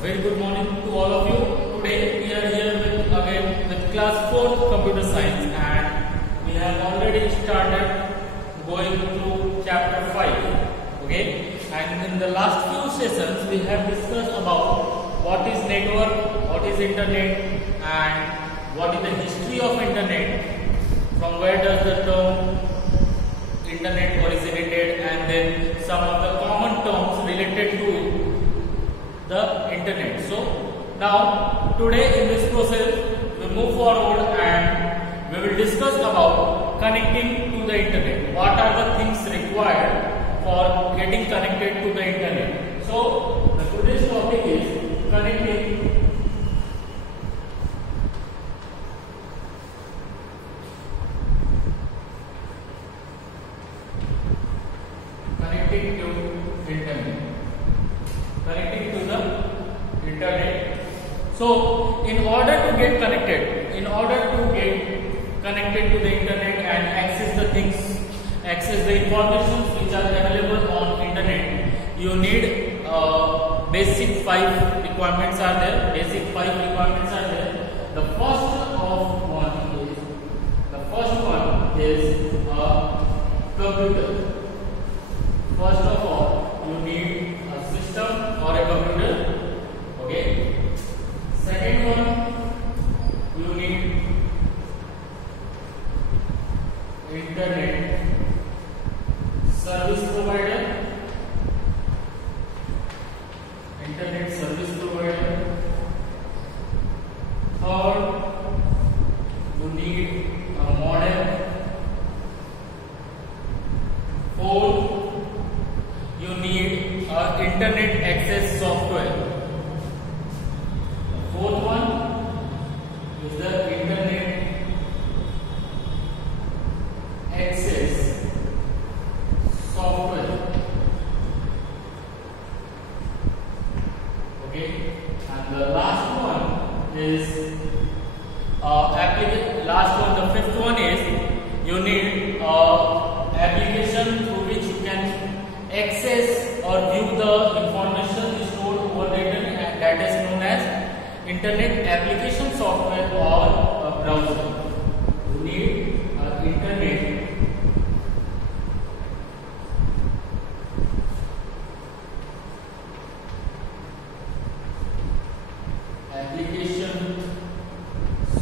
Very good morning to all of you. Today we are here with class 4 computer science, and we have already started going through chapter 5. Okay, and in the last few sessions we have discussed about what is network, what is internet, and what is the history of internet, from where does the term internet originated, and then some of the common terms related to the internet. So now today in this process we move forward and we will discuss about connecting to the internet. What are the things required for getting connected to the internet? So today's topic is connecting to internet. Connecting to the internet. So in order to get connected to the internet and access the information which are available on internet, you need basic 5 requirements are there. The first one is a computer. First of all, you need a system or a computer. Okay. Second one, you need internet service provider. Third, you need a modem. Fourth, you need internet access software. The fourth one is the internet access software. Okay, and the last one is the fifth one is you need application through which you can access or view the information stored over the internet, and that is known as internet application software or a browser. You need internet application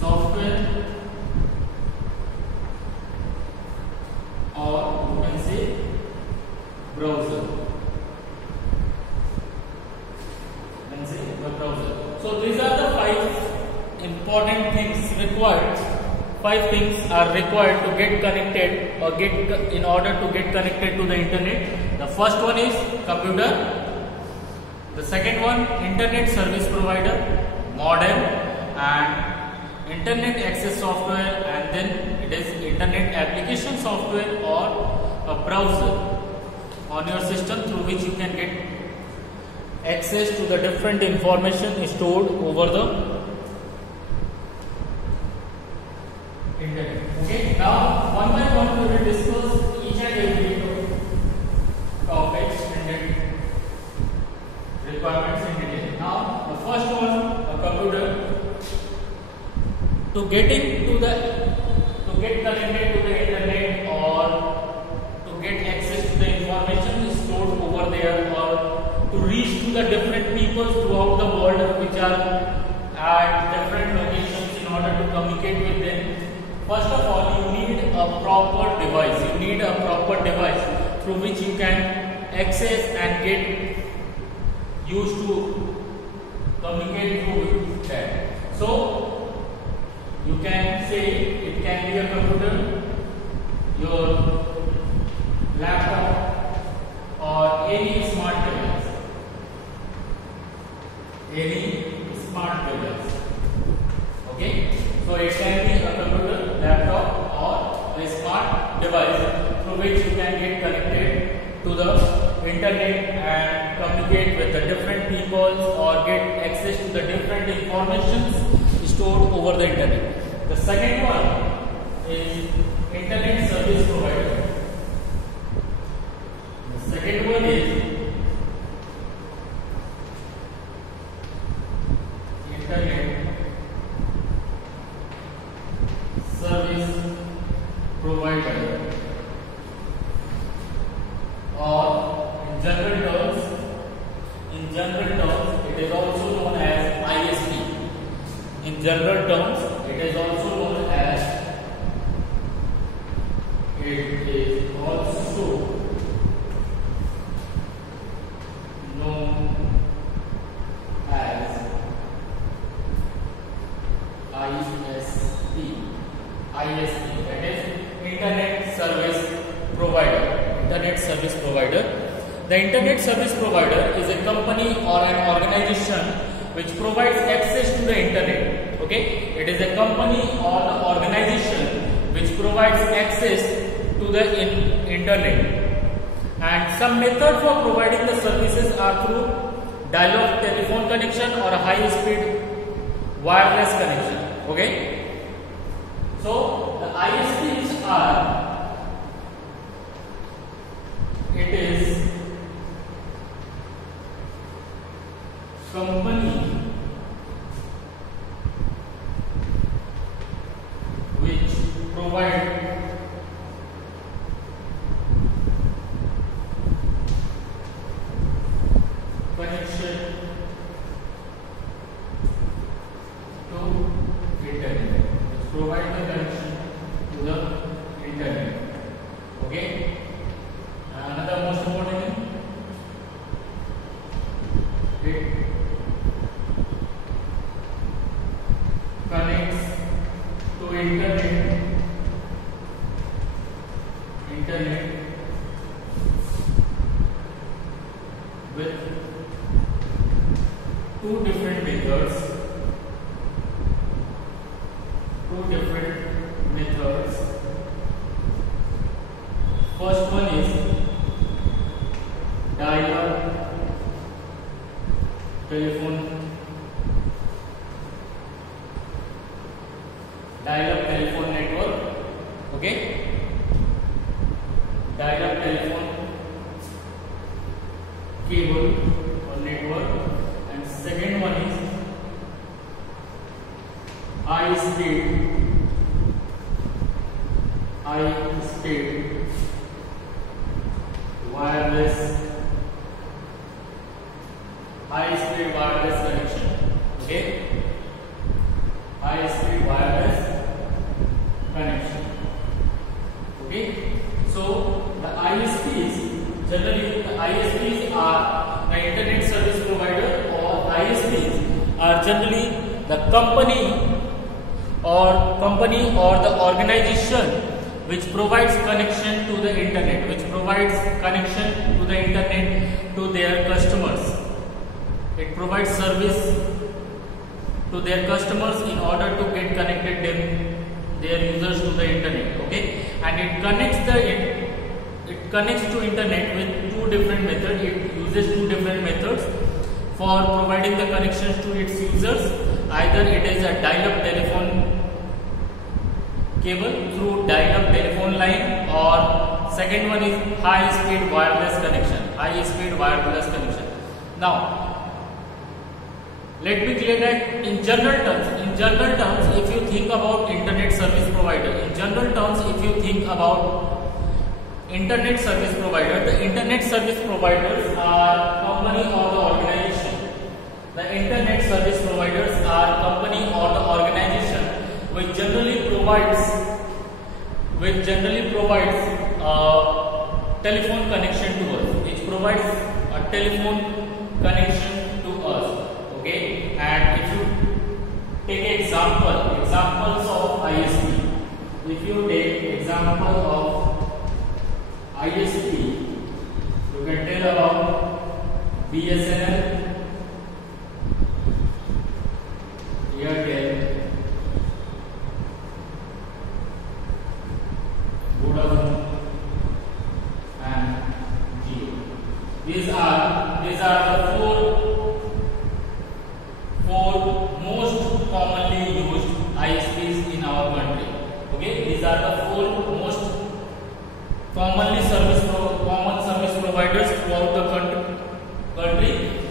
software, or you can say browser. So these are the 5 important things required. 5 things are required to get connected or in order to get connected to the internet. The first one is computer. The second one, internet service provider, modem, and internet access software, and then it is internet application software or a browser on your system through which you can get access to the different information stored over the internet. Okay, now one by one we will discuss each and every topics and requirements in detail. Now the first one, a computer. To get connected to the internet or to get access to the information stored over there, or to reach to the different people throughout the world which are at different locations in order to communicate with them. First of all, you need a proper device. Through which you can access and get used to communicate through that. So you can say it can be a computer, your laptop, or any smart device. Okay, so it can be a computer, laptop, or a smart device through which you can get connected to the internet and communicate with the different people or get access to the different informations stored over the internet. The second one is internet service provider. The second one is in general terms, it is also known as ISP. In general terms, it is also known as ISP, that is Internet Service Provider. Internet Service Provider. The Internet Service Provider is a company or an organization which provides access to the Internet. Okay, it is a company or the organization which provides access to the Internet. And some method for providing the services are through dial-up telephone connection or a high-speed wireless connection. Okay. So the ISPs are, it is company which provide connection to Internet. Provide the connection to the Internet. Okay. Another most important thing, it connects to Internet with two different methods. First one is dial-up telephone network. Okay, dial-up telephone cable or network, and second one is high-speed wireless connection. Okay, high-speed wireless connection. Okay, so the ISPs, generally the ISPs are the Internet Service Provider, or ISPs are generally the company or the organization which provides connection to the Internet, to their customers. It provides service to their customers in order to get connected their users to the Internet. Okay, and it connects to Internet with two different methods. It uses two different methods for providing the connections to its users. Either it is a dial-up telephone cable through dial-up telephone line, or second one is high-speed wireless connection. Now, let me clear that in general terms, if you think about Internet Service Provider, the Internet Service Providers are company or the organization. The Internet Service Providers are company or the organization which generally provides telephone connection to us. Which provides a telephone connection to us. Okay, and if you take examples of ISP, if you take example of ISP, you can tell about BSNL, Airtel, Vodafone, and Jio. These are the four most commonly used ISPs in our country. Okay, these are the four most common service providers throughout the country.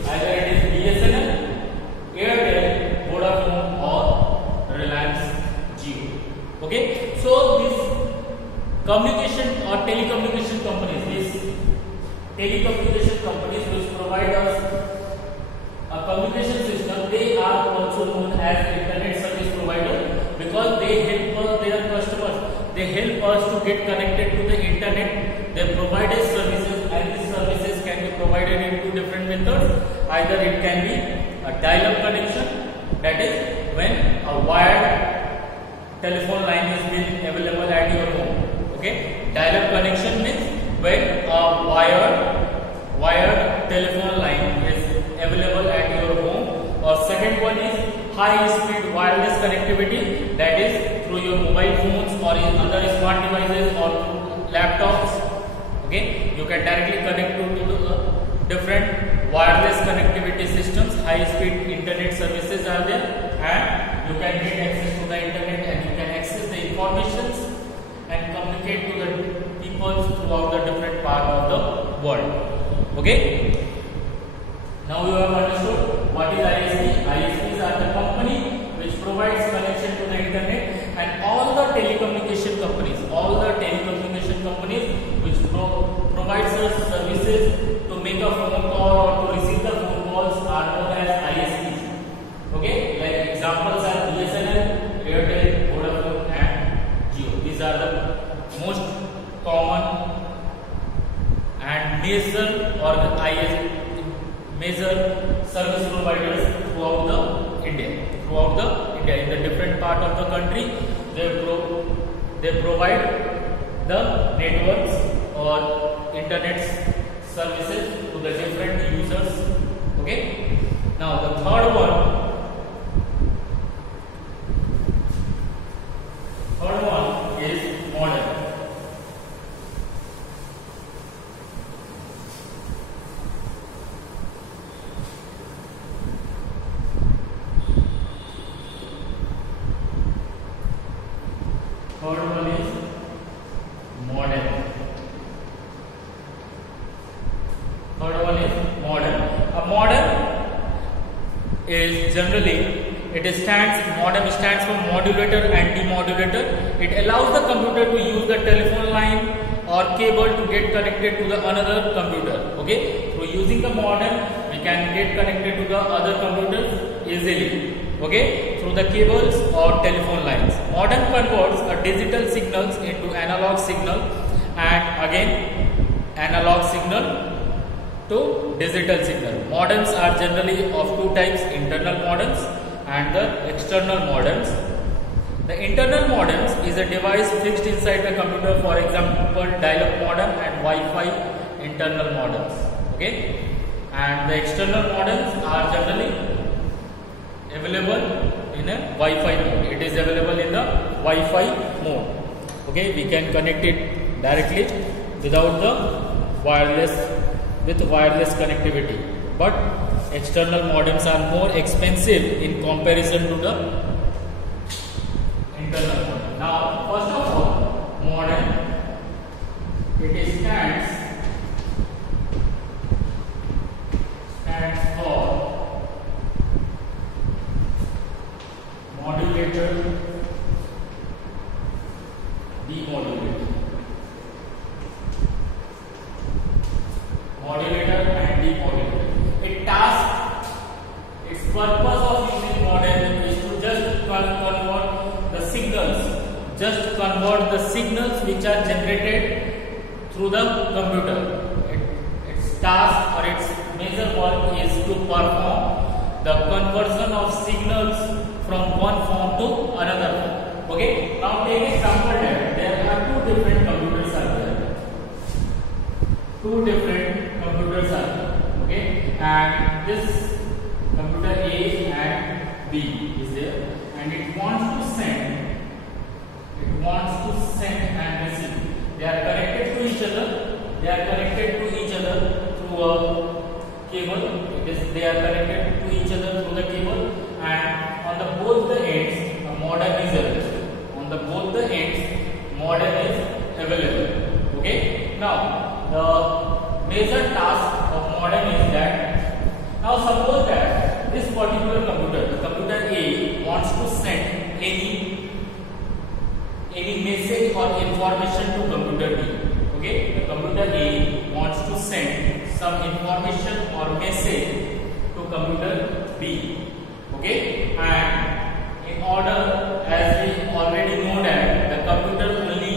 Either it is BSNL, Airtel, Vodafone, or Reliance Jio. Okay, so these communication or telecommunication companies, telecommunication companies which provide us a communication system, they are also known as internet service provider, because they help their customers. They help us to get connected to the internet. They provide us services, and these services can be provided in two different methods. Either it can be a dial-up connection, that is when a wired telephone line is being available at your home. Okay, dial-up connection means when a wired telephone line is available at your home. Or second one is high-speed wireless connectivity, that is through your mobile phones or in other smart devices or laptops. Okay, you can directly connect to the different wireless connectivity systems. High-speed internet services are there, and you can get access to the internet, and you can access the informations and communicate to the people throughout the different part of the world. Okay. Now you have understood what is ISP. ISPs are the company which provides connection to the internet, and all the telecommunication companies which provides us services to make a phone call or to receive the phone calls are known as ISPs. Okay, like examples are BSNL, Airtel, Vodafone, and Jio. These are the most common and major service providers throughout the India. In the different part of the country, they provide the networks or internet services to the different users. Okay. Now the third one is modern. Modem stands for modulator and demodulator. It allows the computer to use the telephone line or cable to get connected to the another computer. Okay, through using the modem, we can get connected to the other computers easily. Okay, through the cables or telephone lines. Modem converts a digital signals into analog signal, and again analog signal to digital signal. Modems are generally of two types: internal modems and the external modems. The internal modems is a device fixed inside the computer, for example dial-up modem and Wi-Fi internal modems. Okay, and the external modems are generally available in a Wi-Fi mode. It is available in the Wi-Fi mode. Okay, we can connect it directly without the wireless connectivity, but external modems are more expensive in comparison to the internal modem. Now, first of all, modem, it stands for modulator, demodulator. Modulator and demodulator. Its purpose of using modem is to just convert the signals which are generated through the computer. Its task or its major work is to perform the conversion of signals from one form to another form. Okay. Now take example that there are two different computers are there. Okay, and this computer A and B is there, and it wants to send and receive. They are connected to each other through a cable. They are connected to each other through the cable, and on both the ends a modem is available. Okay. Now the major task of modem is that, now suppose that this particular computer, the computer A, wants to send any message or information to computer B. Okay, the computer A wants to send some information or message to computer B. Okay, and in order, as we already know that the computer only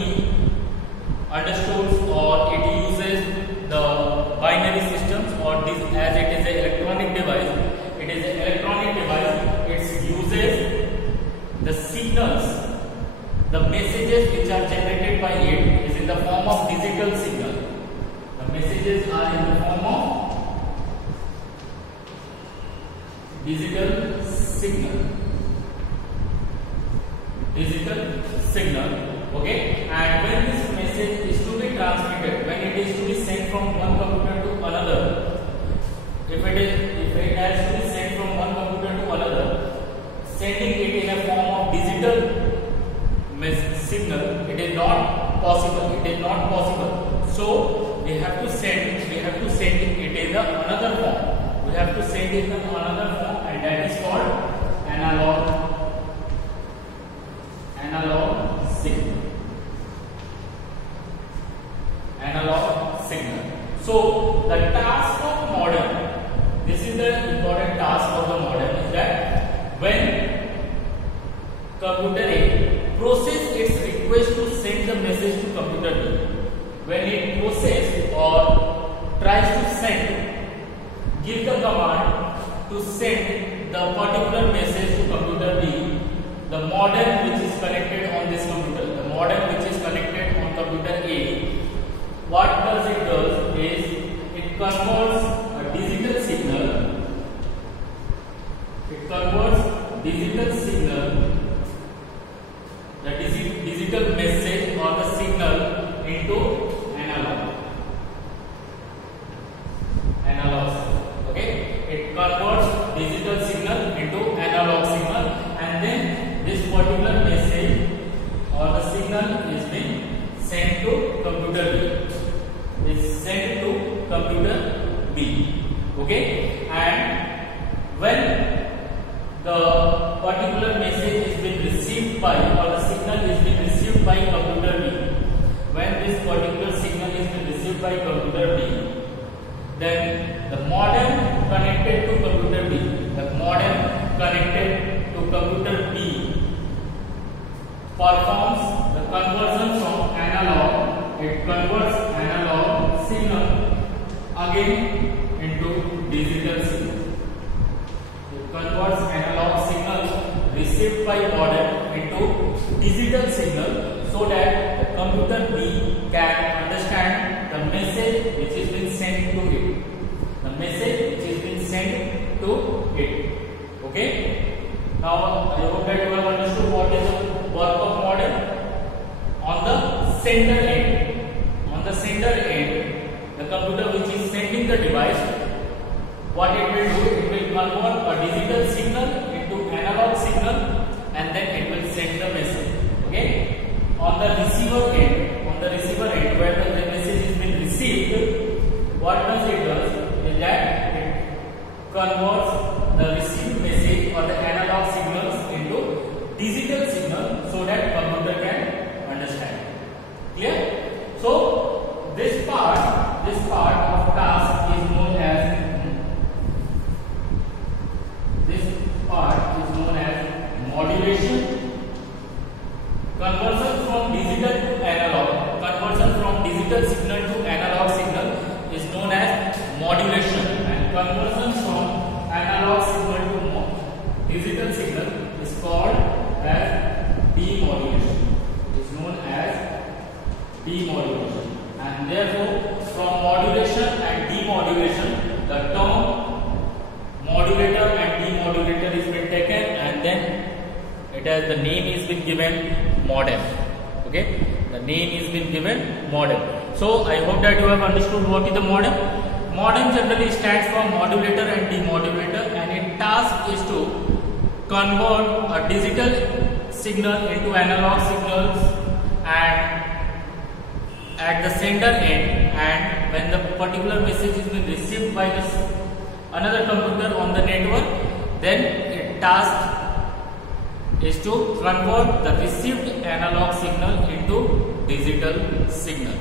understands or it uses the binary systems, or this, as it is an electronic device, it uses the signals, the messages which are generated by it is in the form of digital signal. The messages are in the form of digital signal. Okay, and when this message is to be transmitted, when it is to be sent from one computer to another, if it has to be sent from one computer to another, sending it in a form of digital signal, it is not possible. So we have to send it in another form. We have to send it in another form, and that is called analog signal. So the task of modem, this is the important task of the modem, is that when computer A process its request to send the message to computer B, when it processes or tries to send, give the command to send the particular message to computer B, the modem which is connected on this computer, the modem which is connected on computer A, what does it does is it converts a digital signal. The digital message or the signal into analog. Okay, it converts digital signal into analog signal, and then this particular message or the signal is being sent to computer B. Okay, and when the particular message is being received by, or the signal is being received by computer B, when this particular signal is being received by computer B, then the modem connected to computer B, performs the conversion from analog. It converts analog signal again into digital signal. It converts analog signal received by modem into digital signal, so that the computer B can understand the message which is being sent to it. Okay. Now I hope that you have understood what is the work of modem. On the sender end, the computer which is sending the device, what it will do, it will convert a digital signal into analog signal, and then it will send the message. Okay. On the receiver end, where the message is being received, what does it does is that it converts the received message or the analog signals into digital signal, so that computer can understand. Clear? So this part of task is known as modulation. Conversion from digital signal to analog signal is known as modulation, and conversion from analog signal to digital signal is called as demodulation. It is known as demodulation, and therefore from modulation and demodulation, the term modulator and demodulator is been taken, and then it has the name is been given modem. Okay, the name is been given modem. So I hope that you have understood what is the modem. Modem generally stands for modulator and demodulator, and its task is to convert a digital signal into analog signals and at the sender end, and when the particular message is being received by another computer on the network, then its task is to convert the received analog signal into digital signal.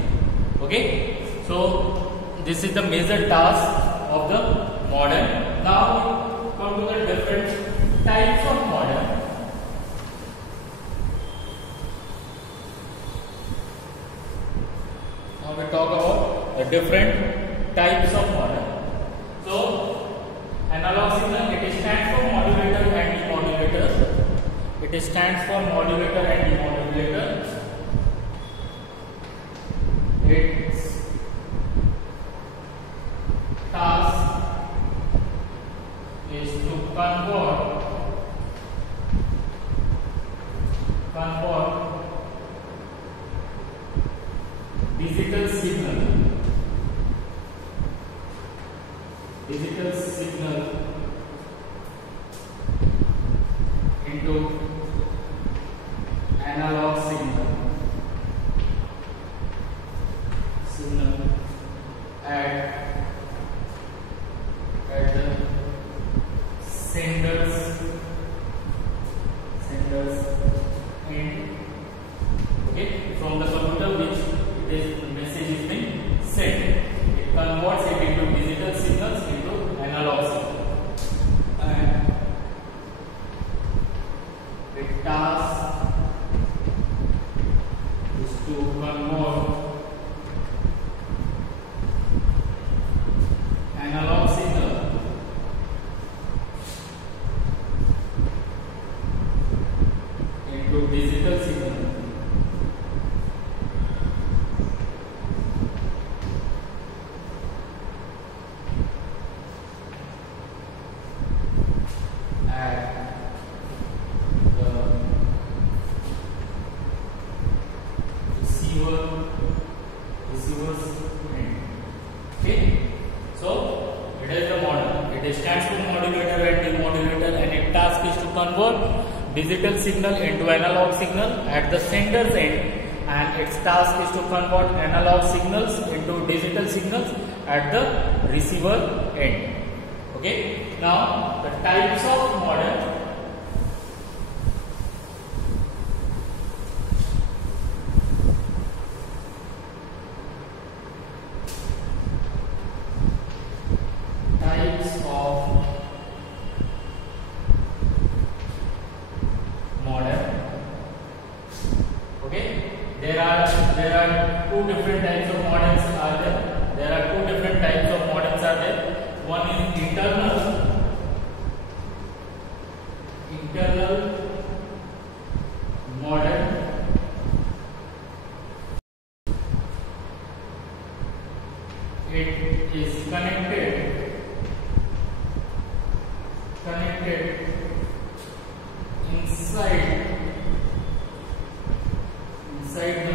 Okay, so this is the major task of the modem. Now come to the different types of modem. Now we talk about the different types of modem. So analog signal, it stands for modulator and demodulator. It stands for modulator and demodulator. Its task is to convert digital signal into analog signal at the sender's end. Okay, from the computer which this message is being sent, it converts it into digital signals into analog signal, and the task is to convert analog signal into digital signal at the receiver's end. Okay, so it is the model. It stands for modulator and demodulator, and its task is to convert digital signal into analog signal at the sender's end, and its task is to convert analog signals into digital signals at the receiver end. Okay, now the types of modem. There are two different types of modems are there. There are two different types of modems are there. One is internal modem. It is connected inside the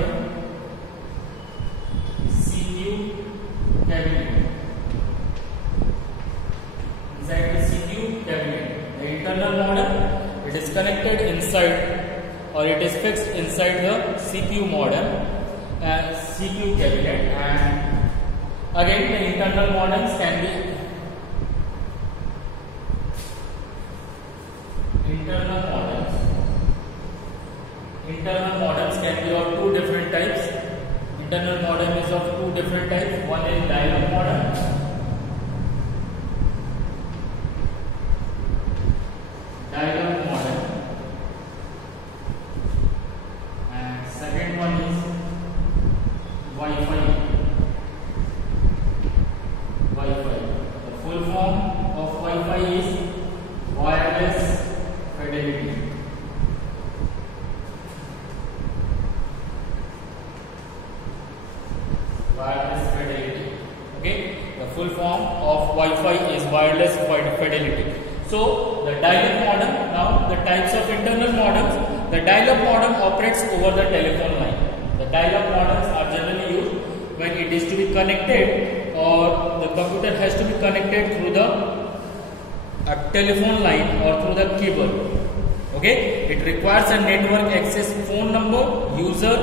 CPU cabinet. Inside the CPU cabinet, the internal modem, it is connected inside, or it is fixed inside the CPU modem and CPU cabinet. And again, the internal modems can be Internal modems can be of two different types. Internal modem is of two different types. One is dial-up modem. And second one is Wi-Fi. The full form of Wi-Fi is wireless fidelity. Okay, the full form of Wi-Fi is wireless fidelity. So the dial-up modem. Now the types of internal modems. The dial-up modem operates over the telephone line. The dial-up modems are generally used when it is to be connected, or the computer has to be connected through the telephone line or through the cable. Okay, it requires a network access, phone number, user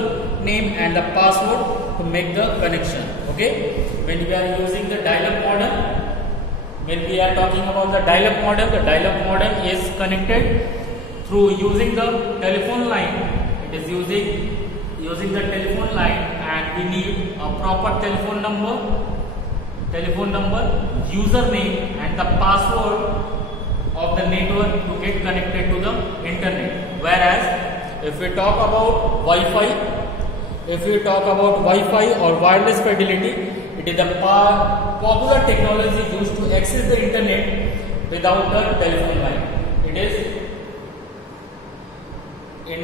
name, and the password to make the connection. Okay, when we are using the dial-up modem, when we are talking about the dial-up modem is connected through using the telephone line. It is using the telephone line, and we need a proper telephone number telephone number, username and the password of the network to get connected to the internet. Whereas if we talk about Wi-Fi, or wireless fidelity, it is the popular technology used to access the internet without the telephone line. It is in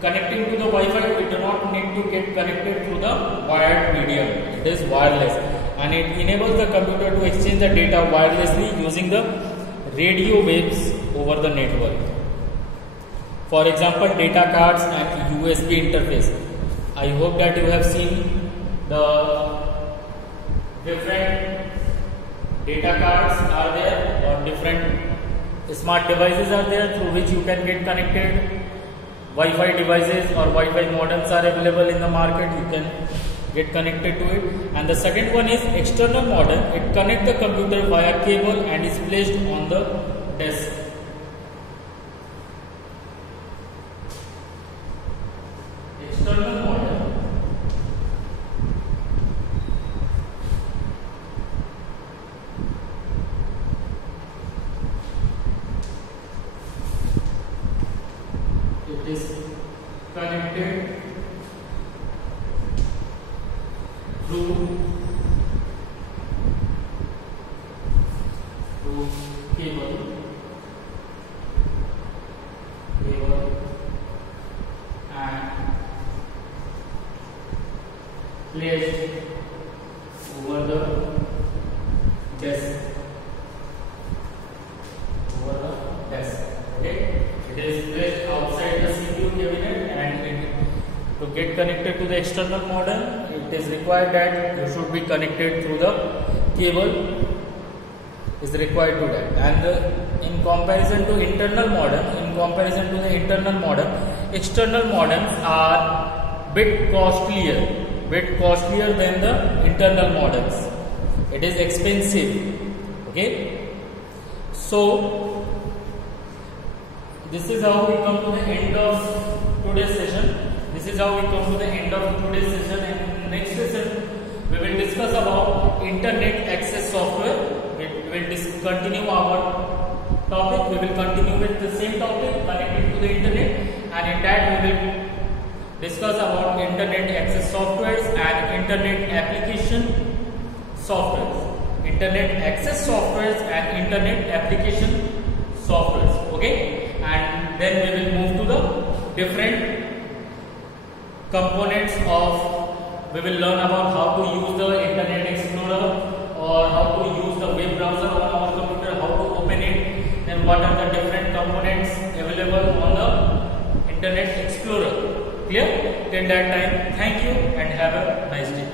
connecting to the Wi-Fi, we do not need to get connected through the wired medium. It is wireless, and it enables the computer to exchange the data wirelessly using the radio waves over the network. For example, data cards and USB interface. I hope that you have seen the different data cards are there, or different smart devices are there through which you can get connected. Wi-Fi devices or Wi-Fi modems are available in the market. You can get connected to it. And the second one is external modem. It connects the computer via cable and is placed on the desk. External modem. It is connected through cable and placed over the desk. Okay, it is placed outside the CPU cabinet, and to get connected to the external modem, it is required that you should be connected through the cable. Is required to that. And in comparison to internal modem, external modems are bit costlier than the internal modems. It is expensive. Okay, so this is how we come to the end of today's session. And next session we will discuss about internet access software. We will continue our topic. We will continue with the same topic, connected to the internet, and in that we will discuss about internet access softwares and internet application softwares. Okay, and then we will move to the different components of. We will learn about how to use the Internet Explorer, or how to use the web browser on our computer, how to open it, and what are the different components available on the Internet Explorer. Clear? Till that time, thank you and have a nice day.